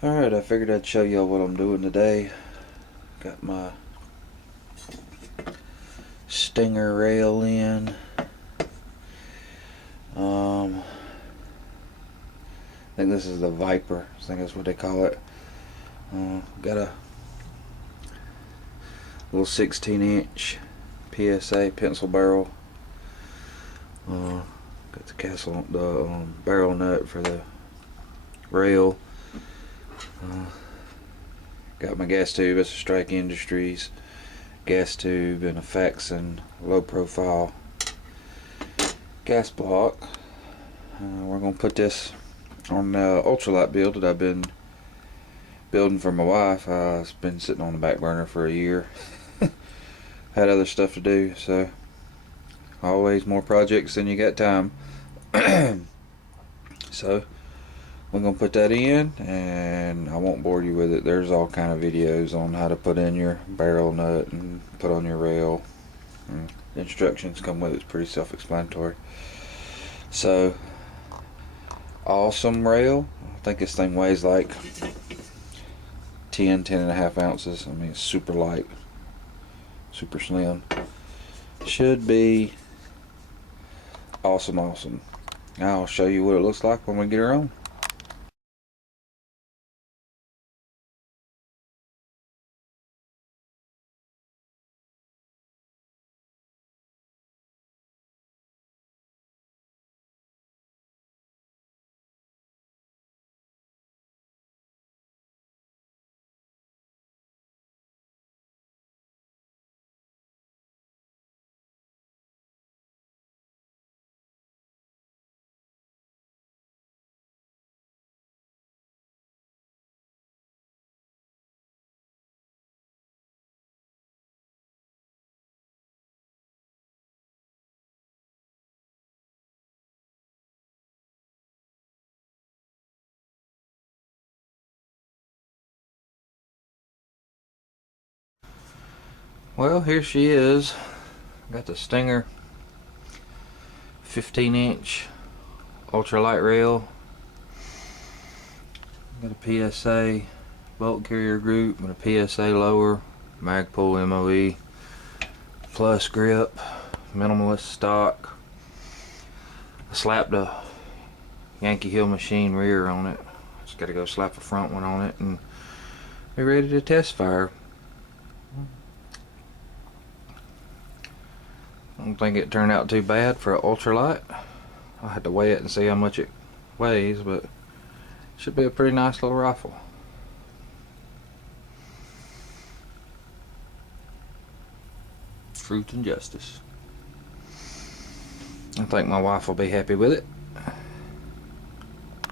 Alright, I figured I'd show y'all what I'm doing today. Got my Stinger rail in. I think this is the Viper. I think that's what they call it. Got a little 16-inch PSA pencil barrel. Got the barrel nut for the rail. Got my gas tube. It's a Strike Industries gas tube and a Faxon low profile gas block. We're gonna put this on the ultralight build that I've been building for my wife. It's been sitting on the back burner for a year. Had other stuff to do, so always more projects than you got time. So we're gonna put that in, and I won't bore you with it. There's all kind of videos on how to put in your barrel nut and put on your rail. The instructions come with it. It's pretty self-explanatory. So awesome rail. I think this thing weighs like 10 and a half ounces. I mean, it's super light, super slim. Should be awesome. I'll show you what it looks like when we get her on. Well, here she is. Got the Stinger 15-inch ultralight rail. Got a PSA bolt carrier group with a PSA lower, Magpul MOE plus grip, minimalist stock. I slapped a Yankee Hill machine rear on it. Just got to go slap a front one on it and be ready to test fire. I don't think it turned out too bad for an ultralight. I'll have to weigh it and see how much it weighs, but it should be a pretty nice little rifle. Truth and justice. I think my wife will be happy with it.